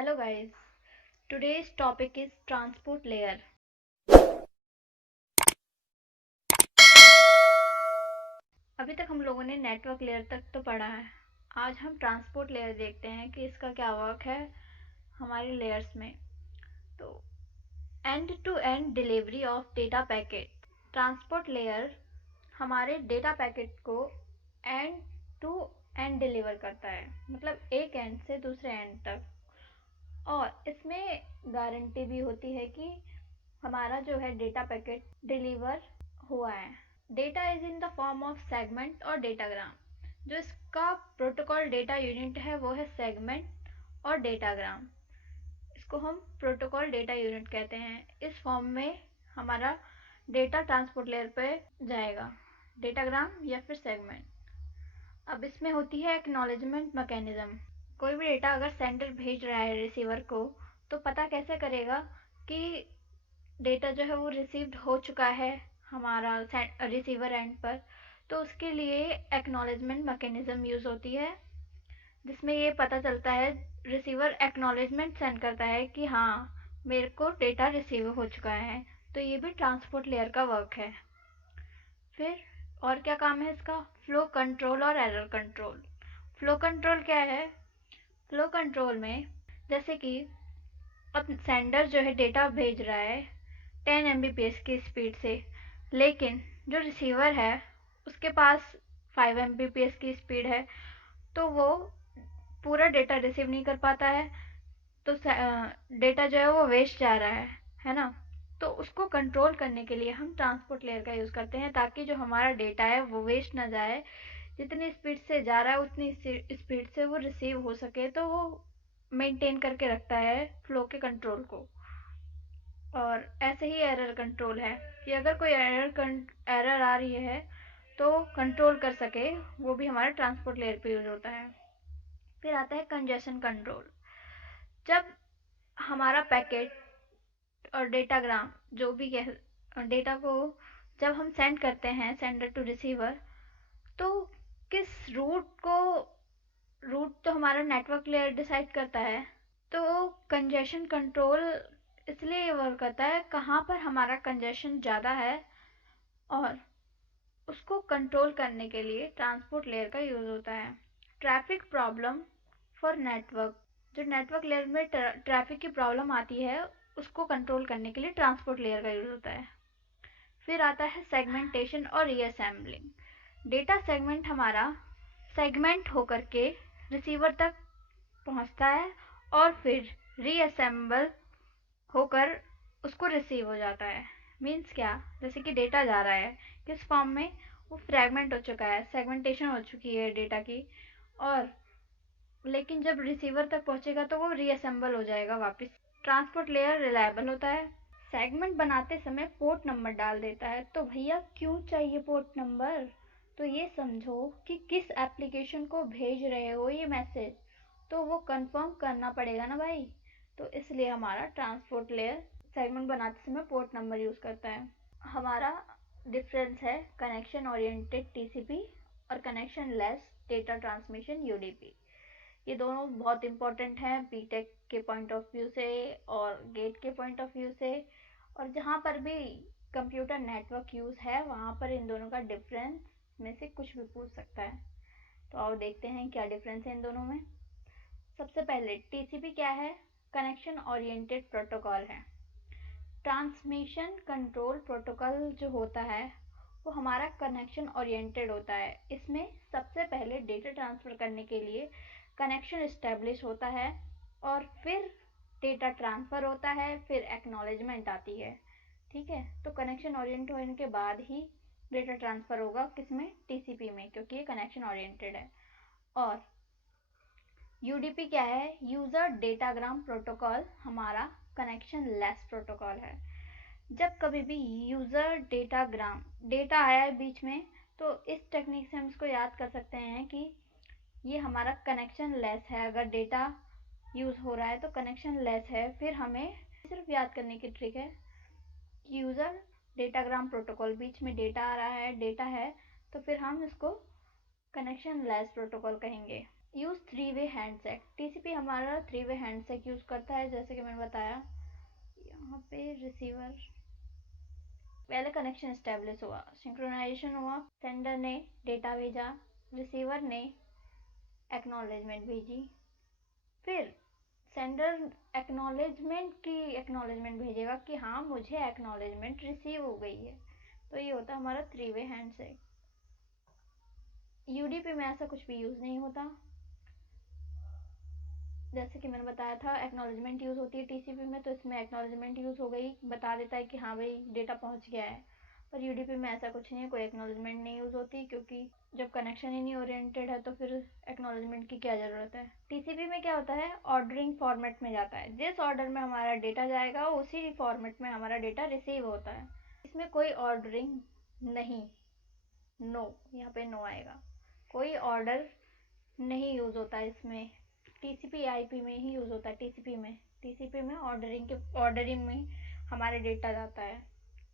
Hello guys, today's topic is transport layer. अभी तक हम लोगों ने नेटवर्क लेयर तक तो पढ़ा है। आज हम ट्रांसपोर्ट लेयर देखते हैं कि इसका क्या वर्क है हमारे लेयर्स में। तो end to end delivery of data packet. Transport layer हमारे डेटा पैकेट को एंड टू एंड डिलीवर करता है, मतलब एक एंड से दूसरे एंड तक। और इसमें गारंटी भी होती है कि हमारा जो है डेटा पैकेट डिलीवर हुआ है। Data is in the form of segment और डेटाग्राम। जो इसका प्रोटोकॉल डेटा यूनिट है वो है सेगमेंट और डेटाग्राम। इसको हम प्रोटोकॉल डेटा यूनिट कहते हैं। इस फॉर्म में हमारा डेटा ट्रांसपोर्ट लेयर पे जाएगा, डेटाग्राम या फिर सेगमेंट। अब इसमें होती है एक्नॉलेजमेंट मैकेनिज्म। कोई भी डेटा अगर सेंडर भेज रहा है रिसीवर को, तो पता कैसे करेगा कि डेटा जो है वो रिसीव्ड हो चुका है हमारा रिसीवर एंड पर। तो उसके लिए एक्नॉलेजमेंट मैकेनिज्म यूज़ होती है, जिसमें ये पता चलता है, रिसीवर एक्नॉलेजमेंट सेंड करता है कि हाँ मेरे को डेटा रिसीव हो चुका है। तो ये भी ट्रांसपोर्ट लेयर का वर्क है। फिर और क्या काम है इसका? फ्लो कंट्रोल और एरर कंट्रोल। फ्लो कंट्रोल क्या है? फ्लो कंट्रोल में जैसे कि अब सेंडर जो है डेटा भेज रहा है 10 Mbps की स्पीड से, लेकिन जो रिसीवर है उसके पास 5 Mbps की स्पीड है, तो वो पूरा डेटा रिसीव नहीं कर पाता है। तो डेटा जो है वो वेस्ट जा रहा है ना। तो उसको कंट्रोल करने के लिए हम ट्रांसपोर्ट लेयर का यूज़ करते हैं, ताकि जो हमारा डेटा है वो वेस्ट ना जाए। जितनी स्पीड से जा रहा है उतनी स्पीड से वो रिसीव हो सके, तो वो मेंटेन करके रखता है फ्लो के कंट्रोल को। और ऐसे ही एरर कंट्रोल है कि अगर कोई एरर आ रही है तो कंट्रोल कर सके, वो भी हमारे ट्रांसपोर्ट लेयर पे यूज होता है। फिर आता है कंजेशन कंट्रोल। जब हमारा पैकेट और डेटाग्राम जो भी डेटा को जब हम सेंड करते हैं सेंडर टू रिसीवर, तो किस रूट तो हमारा नेटवर्क लेयर डिसाइड करता है। तो कंजेशन कंट्रोल इसलिए वर्क करता है कहाँ पर हमारा कंजेशन ज़्यादा है, और उसको कंट्रोल करने के लिए ट्रांसपोर्ट लेयर का यूज़ होता है। Traffic problem for network. जो नेटवर्क लेयर में ट्रैफिक की प्रॉब्लम आती है उसको कंट्रोल करने के लिए ट्रांसपोर्ट लेयर का यूज़ होता है। फिर आता है सेगमेंटेशन और रीअसेंबलिंग। डेटा सेगमेंट हमारा सेगमेंट होकर के रिसीवर तक पहुंचता है और फिर रीअसेंबल होकर उसको रिसीव हो जाता है। मीन्स क्या? जैसे कि डेटा जा रहा है किस फॉर्म में, वो फ्रैगमेंट हो चुका है, सेगमेंटेशन हो चुकी है डेटा की, और लेकिन जब रिसीवर तक पहुंचेगा तो वो रीअसेंबल हो जाएगा वापस। ट्रांसपोर्ट लेयर रिलायबल होता है। सेगमेंट बनाते समय पोर्ट नंबर डाल देता है। तो भैया क्यों चाहिए पोर्ट नंबर? तो ये समझो कि किस एप्लीकेशन को भेज रहे हो ये मैसेज, तो वो कंफर्म करना पड़ेगा ना भाई। तो इसलिए हमारा ट्रांसपोर्ट लेयर सेगमेंट बनाते समय पोर्ट नंबर यूज़ करता है। हमारा डिफरेंस है कनेक्शन ओरिएंटेड टीसीपी और connection less data transmission UDP. ये दोनों बहुत इंपॉर्टेंट हैं बीटेक के पॉइंट ऑफ व्यू से और गेट के पॉइंट ऑफ व्यू से। और जहाँ पर भी कंप्यूटर नेटवर्क यूज़ है वहाँ पर इन दोनों का डिफरेंस में से कुछ भी पूछ सकता है। तो आओ देखते हैं क्या डिफरेंस है इन दोनों में। सबसे पहले टीसीपी क्या है? कनेक्शन ओरिएंटेड प्रोटोकॉल है। ट्रांसमिशन कंट्रोल प्रोटोकॉल जो होता है वो हमारा कनेक्शन ओरिएंटेड होता है। इसमें सबसे पहले डेटा ट्रांसफ़र करने के लिए कनेक्शन इस्टेब्लिश होता है, और फिर डेटा ट्रांसफ़र होता है, फिर एक्नॉलेजमेंट आती है। ठीक है, तो कनेक्शन ओरिएंटेड होने के बाद ही डेटा ट्रांसफ़र होगा किसमें? टीसीपी में, क्योंकि ये कनेक्शन ओरिएंटेड है। और यूडीपी क्या है? यूज़र डेटाग्राम प्रोटोकॉल हमारा कनेक्शन लेस प्रोटोकॉल है। जब कभी भी यूज़र डेटाग्राम डेटा आया है बीच में, तो इस टेक्निक से हम इसको याद कर सकते हैं कि ये हमारा कनेक्शन लेस है। अगर डेटा यूज़ हो रहा है तो कनेक्शन लेस है। फिर हमें सिर्फ याद करने की ट्रिक है, यूज़र डेटाग्राम प्रोटोकॉल, बीच में डेटा आ रहा है, डेटा है, तो फिर हम इसको कनेक्शन लेस प्रोटोकॉल कहेंगे। Use three way handshake. TCP हमारा थ्री वे हैंडसेक यूज़ करता है, जैसे कि मैंने बताया। यहाँ पे रिसीवर, पहले कनेक्शन एस्टेब्लिश हुआ, सिंक्रोनाइजेशन हुआ, सेंडर ने डेटा भेजा, रिसीवर ने एक्नॉलेजमेंट भेजी, फिर सेंडर एक्नॉलेजमेंट भेजेगा कि हाँ मुझे एक्नॉलेजमेंट रिसीव हो गई है। तो ये होता है हमारा थ्री वे हैंडसेक। यूडीपी में ऐसा कुछ भी यूज़ नहीं होता। जैसे कि मैंने बताया था एक्नॉलेजमेंट यूज़ होती है टीसीपी में, तो इसमें एक्नॉलेजमेंट यूज़ हो गई, बता देता है कि हाँ भाई डेटा पहुँच गया है। पर यूडीपी में ऐसा कुछ नहीं है, कोई एक्नॉलेजमेंट नहीं यूज़ होती, क्योंकि जब कनेक्शन ही नहीं ओरिएंटेड है तो फिर एक्नॉलेजमेंट की क्या ज़रूरत है। टीसीपी में क्या होता है, ऑर्डरिंग फॉर्मेट में जाता है, जिस ऑर्डर में हमारा डेटा जाएगा उसी फॉर्मेट में हमारा डेटा रिसीव होता है। इसमें कोई ऑर्डरिंग नहीं, नो, यहाँ पे नो आएगा। कोई ऑर्डर नहीं यूज़ होता है इसमें, टीसीपी आईपी में ही यूज़ होता है। टीसीपी में ऑर्डरिंग में हमारे डेटा जाता है।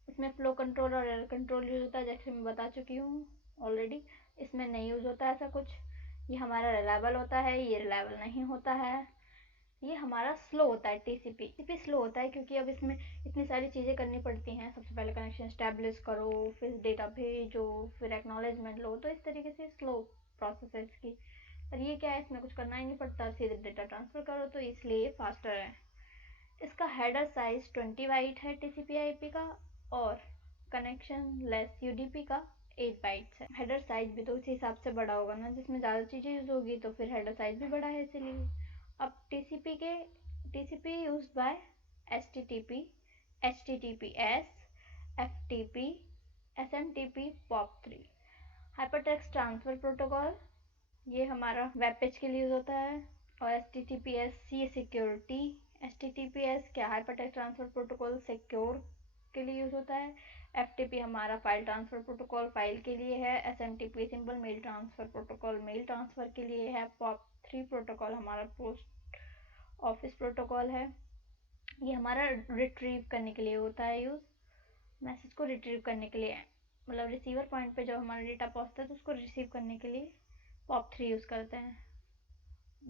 इसमें फ्लो कंट्रोल और एरर कंट्रोल यूज़ होता है, जैसे मैं बता चुकी हूँ ऑलरेडी। इसमें नहीं यूज़ होता ऐसा कुछ। ये हमारा रिलायबल होता है, ये रिलायबल नहीं होता है। ये हमारा स्लो होता है। टीसीपी स्लो होता है क्योंकि अब इसमें इतनी सारी चीज़ें करनी पड़ती हैं। सबसे पहले कनेक्शन स्टैब्लिश करो, फिर डेटा भेजो, फिर एक्नॉलेजमेंट लो, तो इस तरीके से स्लो प्रोसेस है इसकी। पर ये क्या है, इसमें कुछ करना ही नहीं पड़ता, सीधे डेटा ट्रांसफ़र करो, तो इसलिए ये फास्टर है। इसका हेडर साइज 20 बाइट है टीसीपी आईपी का, और कनेक्शन लेस यूडीपी का 8 बाइट्स है। हेडर साइज भी तो उसी हिसाब से बड़ा होगा ना, जिसमें ज़्यादा चीज़ें यूज़ होगी तो फिर हेडर साइज भी बड़ा है, इसीलिए। अब TCP used by HTTP, HTTPS, FTP, SMTP, POP3. Hypertext transfer protocol, ये हमारा वेब पेज के लिए यूज़ होता है। और एचटीटीपीएस ये सिक्योरिटी, एचटीटीपीएस क्या, हाइपरटेक्स्ट ट्रांसफर प्रोटोकॉल सिक्योर के लिए यूज़ होता है। एफटीपी हमारा फाइल ट्रांसफ़र प्रोटोकॉल फाइल के लिए है। SMTP simple mail transfer protocol mail transfer के लिए है। पॉप3 प्रोटोकॉल हमारा पोस्ट ऑफिस प्रोटोकॉल है। ये हमारा रिट्रीव करने के लिए होता है यूज़, मैसेज को रिट्रीव करने के लिए, मतलब रिसीवर पॉइंट पे जब हमारा डेटा पहुंचता है तो उसको रिसीव करने के लिए पॉप3 यूज़ करते हैं।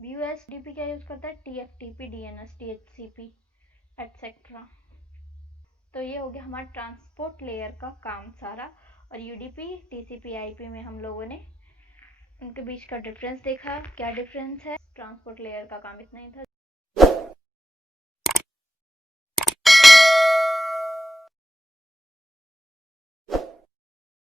यूएसडीपी क्या यूज़ करता है, टीएफटीपी, डीएनएस, डीएचसीपी एटसेट्रा। तो ये हो गया हमारा ट्रांसपोर्ट लेयर का काम सारा। और यूडीपी टीसीपी आईपी में हम लोगों ने उनके बीच का डिफरेंस देखा, क्या डिफरेंस है। ट्रांसपोर्ट लेयर का काम इतना ही था।